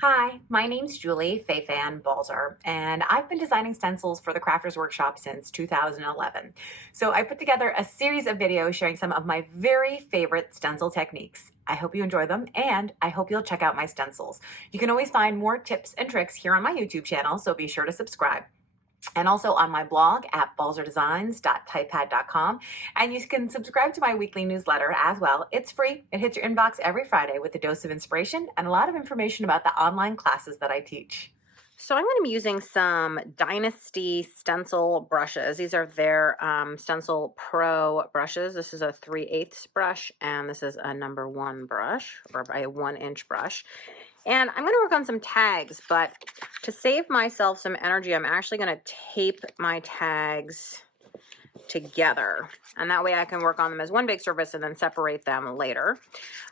Hi, my name's Julie Fei-Fan Balzer, and I've been designing stencils for the Crafters Workshop since 2011. So I put together a series of videos sharing some of my very favorite stencil techniques. I hope you enjoy them, and I hope you'll check out my stencils. You can always find more tips and tricks here on my YouTube channel, so be sure to subscribe. And also on my blog at balzerdesigns.typepad.com. And you can subscribe to my weekly newsletter as well. It's free. It hits your inbox every Friday with a dose of inspiration and a lot of information about the online classes that I teach. So I'm going to be using some Dynasty stencil brushes. These are their Stencil Pro brushes. This is a 3/8 brush, and this is a number 1 brush, or a 1-inch brush. And I'm going to work on some tags, but to save myself some energy, I'm actually going to tape my tags together. And that way I can work on them as one big surface and then separate them later.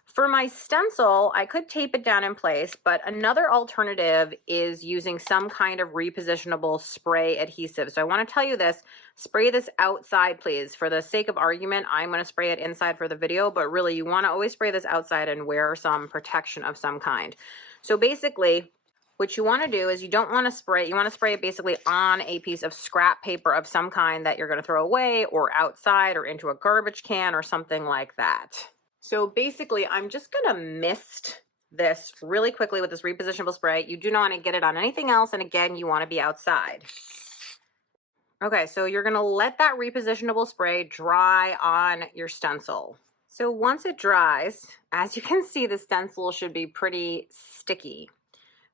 For my stencil, I could tape it down in place, but another alternative is using some kind of repositionable spray adhesive. So I want to tell you this, spray this outside, please. For the sake of argument, I'm going to spray it inside for the video, but really you want to always spray this outside and wear some protection of some kind. So basically, what you want to do is you don't want to spray it. You want to spray it basically on a piece of scrap paper of some kind that you're going to throw away or outside or into a garbage can or something like that. So basically, I'm just going to mist this really quickly with this repositionable spray. You do not want to get it on anything else. And again, you want to be outside. Okay, so you're going to let that repositionable spray dry on your stencil. So once it dries, as you can see, the stencil should be pretty sticky.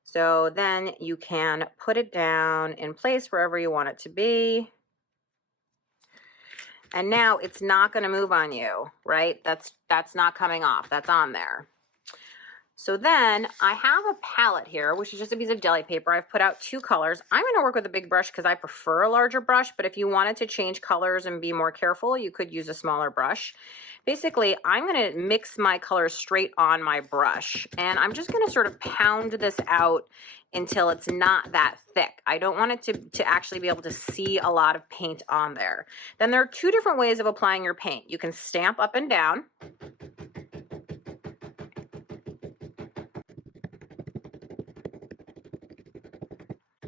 So then you can put it down in place wherever you want it to be. And now it's not going to move on you, right? That's not coming off. That's on there. So then I have a palette here, which is just a piece of deli paper. I've put out 2 colors. I'm going to work with a big brush because I prefer a larger brush, but if you wanted to change colors and be more careful, you could use a smaller brush. Basically, I'm going to mix my colors straight on my brush, and I'm just going to sort of pound this out until it's not that thick. I don't want it to actually be able to see a lot of paint on there. Then there are 2 different ways of applying your paint. You can stamp up and down.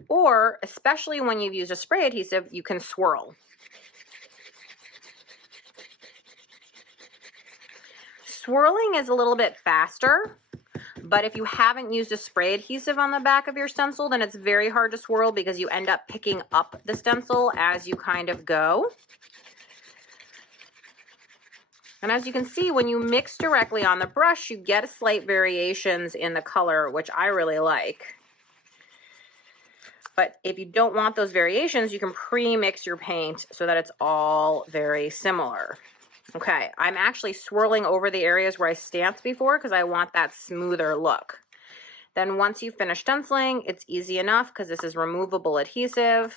Or, especially when you've used a spray adhesive, you can swirl. Swirling is a little bit faster, but if you haven't used a spray adhesive on the back of your stencil, then it's very hard to swirl because you end up picking up the stencil as you kind of go. And as you can see, when you mix directly on the brush, you get slight variations in the color, which I really like. But if you don't want those variations, you can pre-mix your paint so that it's all very similar. Okay, I'm actually swirling over the areas where I stamped before because I want that smoother look. Then once you finish stenciling, it's easy enough because this is removable adhesive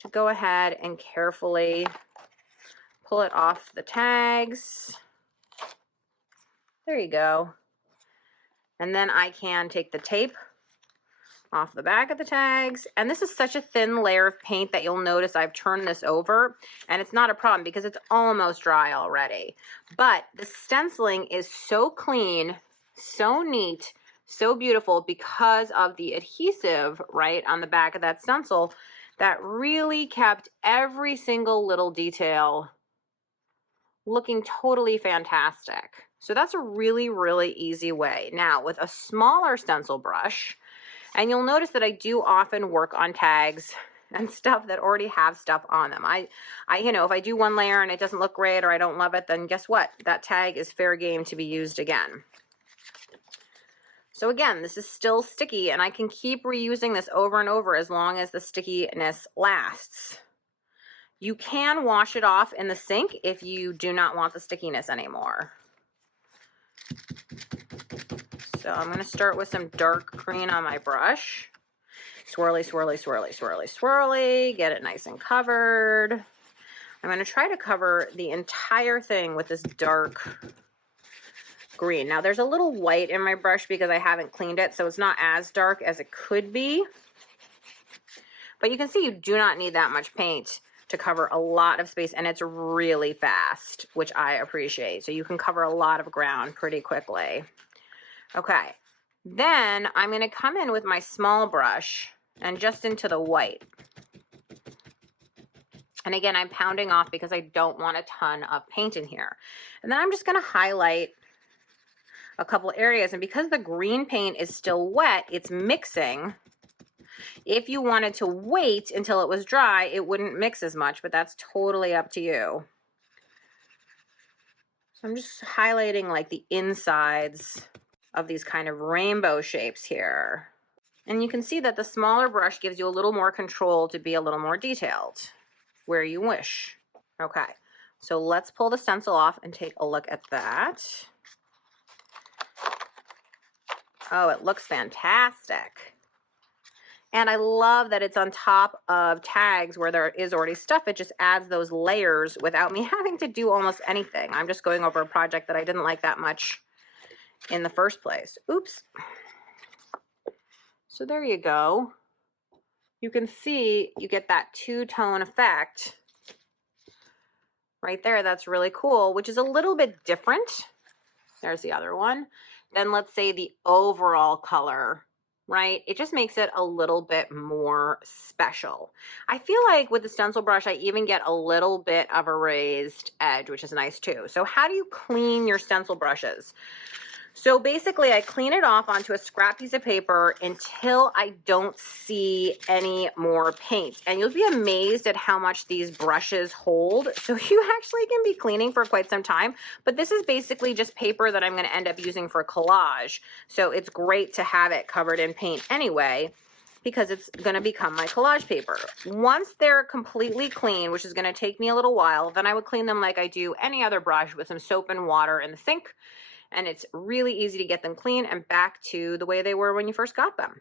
to go ahead and carefully pull it off the tags. There you go. And then I can take the tape off the back of the tags. And this is such a thin layer of paint that you'll notice I've turned this over, and it's not a problem because it's almost dry already. But the stenciling is so clean, so neat, so beautiful because of the adhesive right on the back of that stencil that really kept every single little detail looking totally fantastic. So that's a really, really easy way. Now with a smaller stencil brush, and you'll notice that I do often work on tags and stuff that already have stuff on them. If I do one layer and it doesn't look great or I don't love it, then guess what? That tag is fair game to be used again. So again, this is still sticky and I can keep reusing this over and over as long as the stickiness lasts. You can wash it off in the sink if you do not want the stickiness anymore. So I'm going to start with some dark green on my brush. Swirly, swirly, swirly, swirly, swirly. Get it nice and covered. I'm going to try to cover the entire thing with this dark green. Now there's a little white in my brush because I haven't cleaned it, so it's not as dark as it could be. But you can see you do not need that much paint to cover a lot of space, and it's really fast, which I appreciate. So you can cover a lot of ground pretty quickly. Okay, Then I'm going to come in with my small brush and just into the white. And again, I'm pounding off because I don't want a ton of paint in here. And then I'm just going to highlight a couple areas. And because the green paint is still wet, it's mixing. If you wanted to wait until it was dry, it wouldn't mix as much, but that's totally up to you. So I'm just highlighting like the insides of these kind of rainbow shapes here. And you can see that the smaller brush gives you a little more control to be a little more detailed where you wish. Okay, so let's pull the stencil off and take a look at that. Oh, it looks fantastic. And I love that it's on top of tags where there is already stuff. It just adds those layers without me having to do almost anything. I'm just going over a project that I didn't like that much in the first place. Oops. So there you go. You can see you get that two-tone effect right there. That's really cool, which is a little bit different. There's the other one. Then let's say the overall color, right? It just makes it a little bit more special. I feel like with the stencil brush, I even get a little bit of a raised edge, which is nice too. So how do you clean your stencil brushes? So basically I clean it off onto a scrap piece of paper until I don't see any more paint. And you'll be amazed at how much these brushes hold. So you actually can be cleaning for quite some time, but this is basically just paper that I'm going to end up using for collage. So it's great to have it covered in paint anyway, because it's going to become my collage paper. Once they're completely clean, which is going to take me a little while, then I would clean them like I do any other brush with some soap and water in the sink. And it's really easy to get them clean and back to the way they were when you first got them.